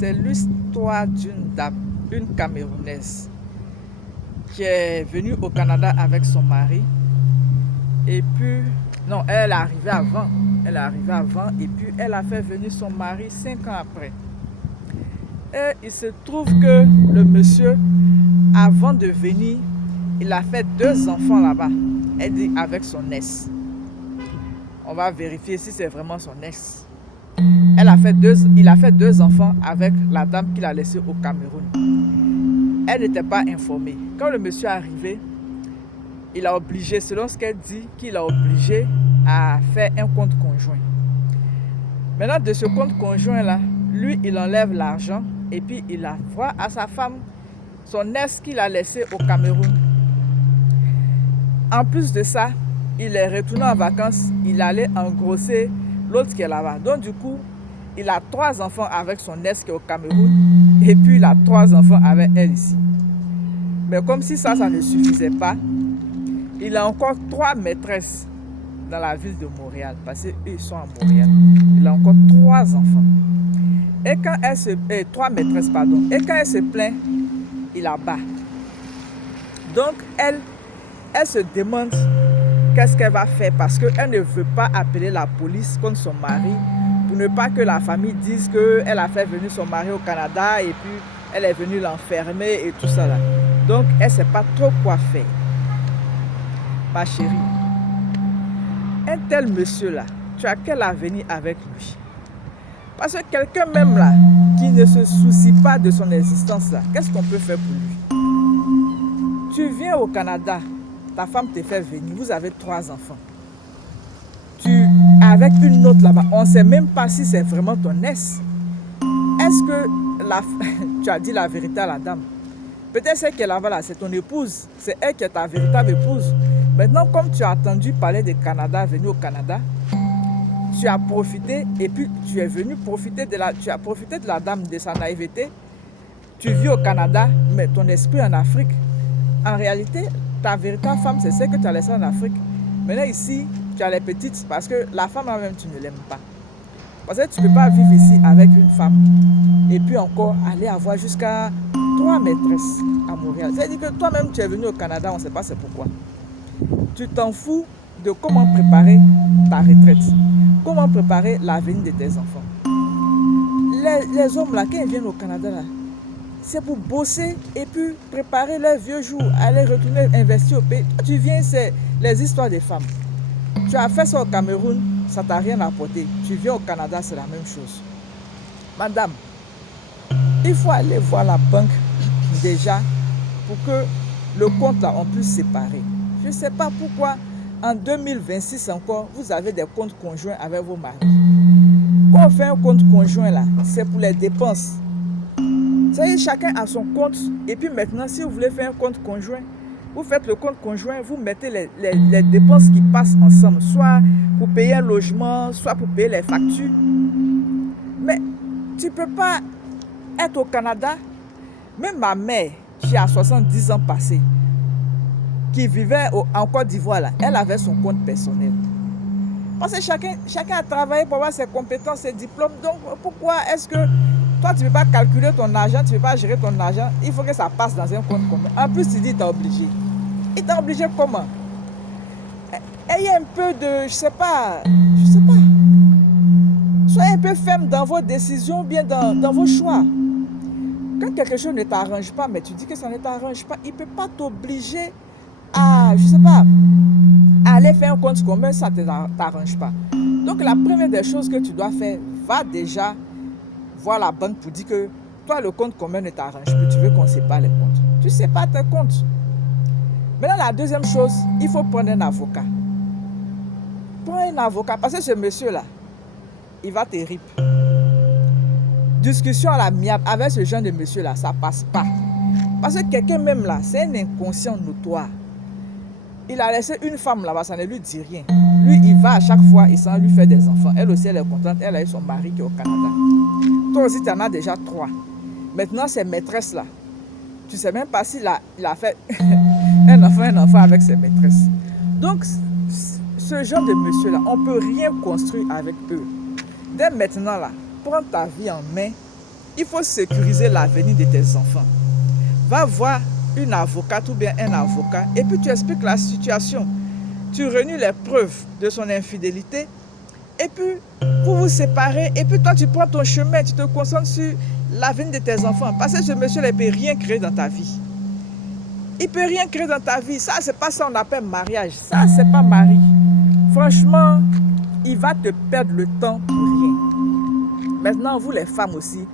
C'est l'histoire d'une dame, une Camerounaise, qui est venue au Canada avec son mari. Et puis, non, elle est arrivée avant. Elle est arrivée avant et puis elle a fait venir son mari 5 ans après. Et il se trouve que le monsieur, avant de venir, il a fait 2 enfants là-bas. Elle dit avec son ex. On va vérifier si c'est vraiment son ex. Il a fait 2 enfants avec la dame qu'il a laissée au Cameroun. Elle n'était pas informée. Quand le monsieur est arrivé, il a obligé, selon ce qu'elle dit, qu'il a obligé à faire un compte conjoint. Maintenant, de ce compte conjoint-là, lui, il enlève l'argent et puis il envoie à sa femme son ex qu'il a laissé au Cameroun. En plus de ça, il est retourné en vacances, il allait engrosser l'autre qui est là-bas. Donc du coup, il a 3 enfants avec son ex qui est au Cameroun et puis il a 3 enfants avec elle ici. Mais comme si ça ne suffisait pas, il a encore 3 maîtresses dans la ville de Montréal, parce qu'ils sont à Montréal. Il a encore 3 enfants. Et quand elle se... 3 maîtresses, pardon. Et quand elle se plaint, il la bat. Donc, elle se demande qu'est-ce qu'elle va faire, parce qu'elle ne veut pas appeler la police contre son mari, pour ne pas que la famille dise qu'elle a fait venir son mari au Canada, et puis elle est venue l'enfermer et tout ça là. Donc, elle ne sait pas trop quoi faire. Ma chérie, un tel monsieur-là, tu as quel avenir avec lui? Parce que quelqu'un même là, qui ne se soucie pas de son existence là, qu'est-ce qu'on peut faire pour lui? Tu viens au Canada, ta femme te fait venir, vous avez 3 enfants. Avec une autre là-bas, on ne sait même pas si c'est vraiment ton ex. Est-ce que tu as dit la vérité à la dame? Peut-être celle qui est là-bas, là, c'est ton épouse. C'est elle qui est ta véritable épouse. Maintenant, comme tu as entendu parler du Canada, venu au Canada, tu as profité et puis tu es venu profiter de la dame, de sa naïveté. Tu vis au Canada, mais ton esprit en Afrique. En réalité, ta véritable femme, c'est celle que tu as laissée en Afrique. Maintenant, ici, tu as les petites parce que la femme elle-même, tu ne l'aimes pas. Parce que tu ne peux pas vivre ici avec une femme et puis encore aller avoir jusqu'à 3 maîtresses à Montréal. C'est-à-dire que toi-même, tu es venu au Canada, on ne sait pas c'est pourquoi. Tu t'en fous de comment préparer ta retraite, comment préparer l'avenir de tes enfants. Les hommes là, quand ils viennent au Canada, là, c'est pour bosser et puis préparer leurs vieux jours, aller retourner investir au pays. Tu viens, c'est les histoires des femmes. Tu as fait ça au Cameroun, ça ne t'a rien apporté. Tu viens au Canada, c'est la même chose. Madame, il faut aller voir la banque déjà pour que le compte là, on puisse séparer. Je ne sais pas pourquoi en 2026 encore, vous avez des comptes conjoints avec vos maris. Quand on fait un compte conjoint là, c'est pour les dépenses. Ça y est, chacun a son compte. Et puis maintenant, si vous voulez faire un compte conjoint, vous faites le compte conjoint, vous mettez les dépenses qui passent ensemble, soit pour payer un logement, soit pour payer les factures. Mais tu ne peux pas être au Canada. Même ma mère, qui a 70 ans passés, qui vivait en Côte d'Ivoire, là, elle avait son compte personnel. Parce que chacun a travaillé pour avoir ses compétences, ses diplômes. Donc, pourquoi est-ce que toi, tu ne peux pas calculer ton argent, tu ne peux pas gérer ton argent? Il faut que ça passe dans un compte commun. En plus, tu dis, il t'a obligé. Il t'a obligé comment? Ayez un peu de, je sais pas. Soyez un peu ferme dans vos décisions, bien dans vos choix. Quand quelque chose ne t'arrange pas, mais tu dis que ça ne t'arrange pas, il ne peut pas t'obliger à, je sais pas, à aller faire un compte commun, ça ne t'arrange pas. Donc la première des choses que tu dois faire, va déjà voir la banque pour dire que toi, le compte commun ne t'arrange plus, tu veux qu'on sépare les comptes. Tu sépares tes comptes. Maintenant, la deuxième chose, il faut prendre un avocat. Prends un avocat, parce que ce monsieur-là, il va te rip. Discussion à l'amiable avec ce genre de monsieur-là, ça ne passe pas. Parce que quelqu'un même là, c'est un inconscient notoire. Il a laissé une femme là-bas, ça ne lui dit rien. Lui, il va à chaque fois, il s'en lui fait des enfants. Elle aussi, elle est contente, elle a eu son mari qui est au Canada. Toi aussi, tu en as déjà 3. Maintenant, ces maîtresses-là, tu ne sais même pas s'il a fait un enfant avec ses maîtresses. Donc, ce genre de monsieur-là, on ne peut rien construire avec eux. Dès maintenant, là, prends ta vie en main il faut sécuriser l'avenir de tes enfants. Va voir une avocate ou bien un avocat et puis tu expliques la situation. Tu réunis les preuves de son infidélité et puis vous vous séparez et puis toi tu prends ton chemin, tu te concentres sur l'avenir de tes enfants parce que ce monsieur ne peut rien créer dans ta vie. Il ne peut rien créer dans ta vie. Ça, c'est pas ça qu'on appelle mariage. Ça, c'est pas mari. Franchement, il va te perdre le temps pour rien. Maintenant, vous les femmes aussi,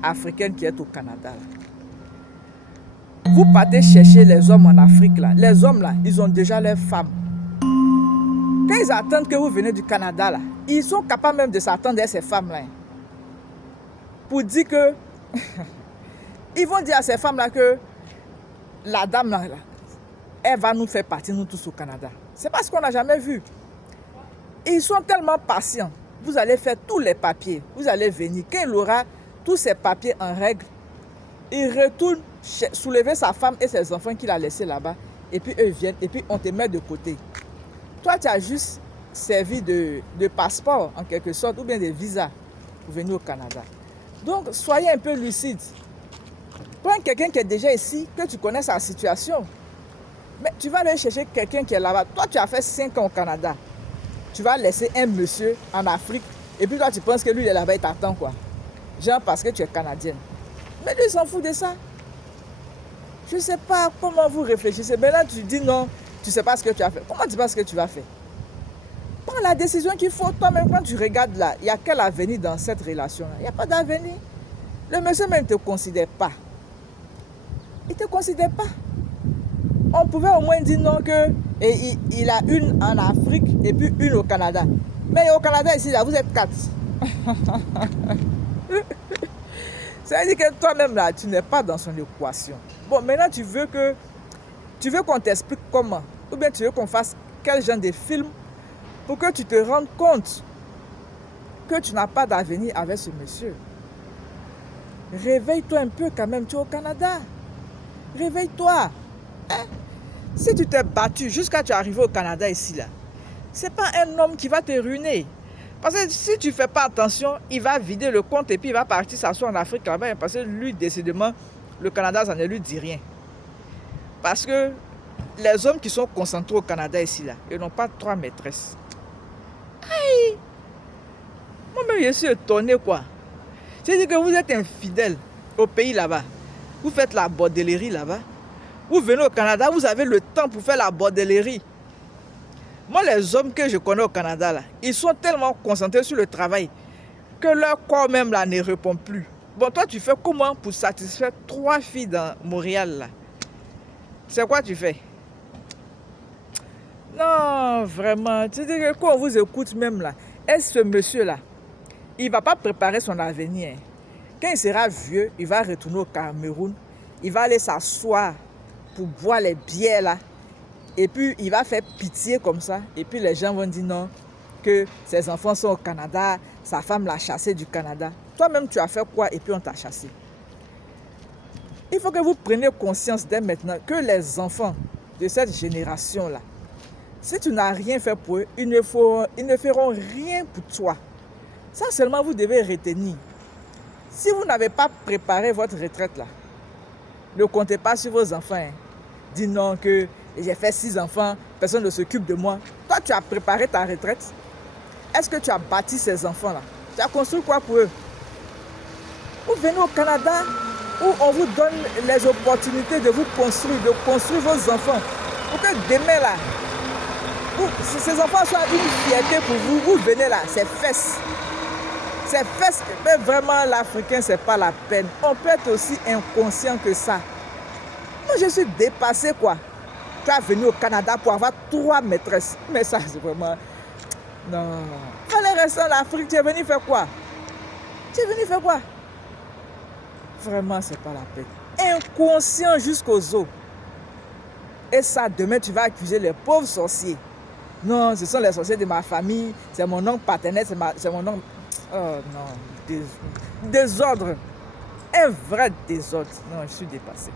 africaines qui êtes au Canada, là. Vous partez chercher les hommes en Afrique, là. Les hommes, là, ils ont déjà leurs femmes. Quand ils attendent que vous venez du Canada, là, ils sont capables même de s'attendre à ces femmes-là. Pour dire que... ils vont dire à ces femmes-là que la dame, là, elle va nous faire partie, nous tous, au Canada. C'est parce qu'on n'a jamais vu. Et ils sont tellement patients. Vous allez faire tous les papiers. Vous allez venir. Quand il aura tous ses papiers en règle, il retourne soulever sa femme et ses enfants qu'il a laissés là-bas. Et puis eux viennent et puis on te met de côté. Toi, tu as juste servi de passeport, en quelque sorte, ou bien de visa pour venir au Canada. Donc, soyez un peu lucide. Prends quelqu'un qui est déjà ici, que tu connais sa situation. Mais tu vas aller chercher quelqu'un qui est là-bas. Toi, tu as fait 5 ans au Canada. Tu vas laisser un monsieur en Afrique. Et puis toi, tu penses que lui, il est là-bas, il t'attend quoi. Genre parce que tu es canadienne. Mais lui, il s'en fout de ça. Je ne sais pas comment vous réfléchissez. Maintenant, tu dis non, tu ne sais pas ce que tu as fait. Comment tu penses que tu vas faire? Prends la décision qu'il faut. Toi-même, quand tu regardes là, il y a quel avenir dans cette relation-là? Il n'y a pas d'avenir. Le monsieur même ne te considère pas. Il ne te considère pas. On pouvait au moins dire non que il a une en Afrique et puis une au Canada. Mais au Canada, ici, là, vous êtes 4. Ça veut dire que toi-même, là, tu n'es pas dans son équation. Bon, maintenant, tu veux qu'on t'explique comment. Ou bien tu veux qu'on fasse quel genre de film pour que tu te rendes compte que tu n'as pas d'avenir avec ce monsieur. Réveille-toi un peu quand même, tu es au Canada. Réveille-toi. Hein? Si tu t'es battu jusqu'à ce que tu arrives au Canada ici, là, ce n'est pas un homme qui va te ruiner. Parce que si tu ne fais pas attention, il va vider le compte et puis il va partir s'asseoir en Afrique là-bas. Parce que lui, décidément, le Canada, ça ne lui dit rien. Parce que les hommes qui sont concentrés au Canada ici, là, ils n'ont pas 3 maîtresses. Aïe! Moi-même, je suis étonné, quoi. C'est-à-dire que vous êtes infidèle au pays là-bas. Vous faites la bordellerie là-bas. Vous venez au Canada, vous avez le temps pour faire la bordellerie. Moi, les hommes que je connais au Canada, là, ils sont tellement concentrés sur le travail que leur corps même là ne répond plus. Bon, toi, tu fais comment pour satisfaire 3 filles dans Montréal, là? C'est quoi tu fais? Non, vraiment. Tu dis que quand on vous écoute même là, est-ce ce monsieur-là, il ne va pas préparer son avenir. Quand il sera vieux, il va retourner au Cameroun. Il va aller s'asseoir pour boire les bières là. Et puis, il va faire pitié comme ça. Et puis, les gens vont dire non, que ses enfants sont au Canada, sa femme l'a chassé du Canada. Toi-même, tu as fait quoi et puis on t'a chassé? Il faut que vous preniez conscience dès maintenant que les enfants de cette génération-là, si tu n'as rien fait pour eux, ils ne feront rien pour toi. Ça seulement, vous devez retenir. Si vous n'avez pas préparé votre retraite là, ne comptez pas sur vos enfants. Hein. Dis non que j'ai fait 6 enfants, personne ne s'occupe de moi. Toi, tu as préparé ta retraite. Est-ce que tu as bâti ces enfants-là? Tu as construit quoi pour eux? Vous venez au Canada où on vous donne les opportunités de vous construire, de construire vos enfants. Pour que demain là, ces enfants soient une fierté pour vous. Vous venez là, c'est fesses. C'est fesses. Mais vraiment, l'Africain, c'est pas la peine. On peut être aussi inconscient que ça. Moi, je suis dépassé, quoi. Tu es venu au Canada pour avoir 3 maîtresses. Mais ça, c'est vraiment... Non. Fallait rester en Afrique. Tu es venu faire quoi? Tu es venu faire quoi? Vraiment, c'est pas la peine. Inconscient jusqu'aux os. Et ça, demain, tu vas accuser les pauvres sorciers. Non, ce sont les sorciers de ma famille. C'est mon oncle paternel, c'est mon oncle... Oh non, désordre. Un vrai désordre. Non, je suis dépassé.